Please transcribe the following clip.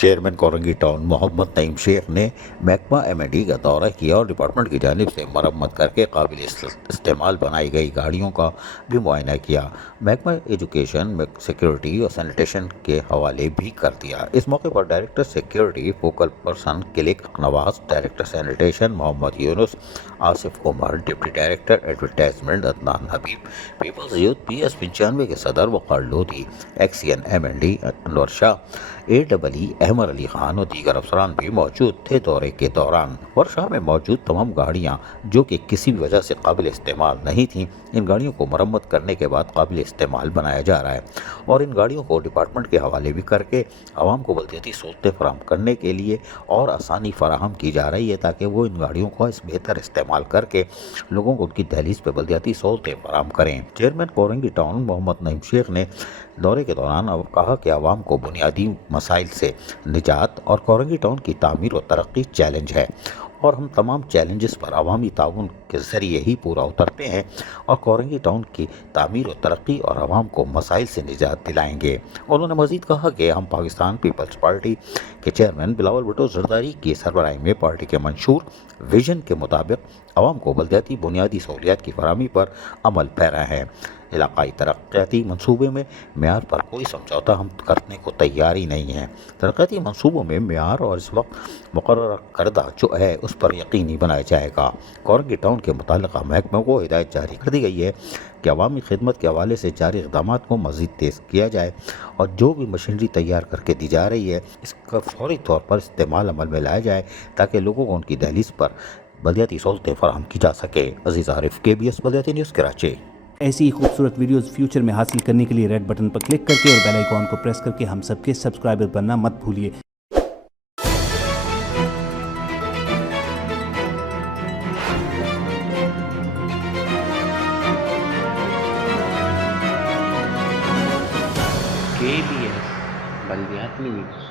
Chairman Korangi town محمد نعیم شیخ نے محکمہ M&D کا دورہ کیا اور ڈپارٹمنٹ کی جانب سے مرمت کر کے قابل استعمال بنائی گئی گاڑیوں کا بھی معائنہ کیا۔ محکمہ ایجوکیشن سیکیورٹی اور سینیٹیشن کے حوالے بھی کر دیا۔ اس موقع پر director security focal person Kalak Nawaz, director sanitation Muhammad Younis, Asif Umar, deputy director advertisement Adnan Habib, peoples youth PS 95 کے صدر Waqar Lodhi, XEN M&D Anwar Shah, AEE Ahmed Ali Khan اور دیگر افسران بھی موجود تھے۔ دورے کے دوران ورکشاپ میں موجود تمام گاڑیاں جو کہ کسی بھی وجہ سے قابل استعمال نہیں تھیں، ان گاڑیوں کو مرمت کرنے کے بعد قابل استعمال بنایا جا رہا ہے اور ان گاڑیوں کو ڈپارٹمنٹ کے حوالے بھی کر کے عوام کو بلدیاتی سہولتیں فراہم کرنے کے لیے اور آسانی فراہم کی جا رہی ہے تاکہ وہ ان گاڑیوں کو اس بہتر استعمال کر کے لوگوں کو ان کی دہلیز پہ بلدیاتی سہولتیں فراہم کریں۔ چیئرمین کورنگی ٹاؤن محمد نعیم شیخ نے دورے کے دوران کہا کہ عوام کو بنیادی مسائل سے نجات اور کورنگی ٹاؤن کی تعمیر و ترقی چیلنج ہے اور ہم تمام چیلنجز پر عوامی تعاون کے ذریعے ہی پورا اترتے ہیں اور کورنگی ٹاؤن کی تعمیر و ترقی اور عوام کو مسائل سے نجات دلائیں گے۔ انہوں نے مزید کہا کہ ہم پاکستان پیپلز پارٹی کے چیئرمین بلاول بھٹو زرداری کی سربراہی میں پارٹی کے منشور ویژن کے مطابق عوام کو بلدیاتی بنیادی سہولیات کی فراہمی پر عمل پیرا ہیں۔ علاقائی ترقیاتی منصوبے میں معیار پر کوئی سمجھوتہ ہم کرنے کو تیار ہی نہیں ہیں۔ ترقیاتی منصوبوں میں معیار اور اس وقت مقررہ کردہ جو ہے اس پر یقینی بنایا جائے گا۔ کورنگی ٹاؤن کے متعلقہ محکموں کو ہدایت جاری کر دی گئی ہے کہ عوامی خدمت کے حوالے سے جاری اقدامات کو مزید تیز کیا جائے اور جو بھی مشینری تیار کر کے دی جا رہی ہے اس کا فوری طور پر استعمال عمل میں لایا جائے تاکہ لوگوں کو ان کی دہلیز پر بلدیاتی سہولتیں فراہم کی جا سکے۔ عزیز عارف، KBS بلدیاتی نیوز کراچی۔ ایسی ہی خوبصورت ویڈیوز فیوچر میں حاصل کرنے کے لیے ریڈ بٹن پر کلک کر کے اور بیل آئیکن کو پریس کر کے ہم سب کے سبسکرائبر بننا مت بھولیے۔ KBS بلدیاتی نیوز۔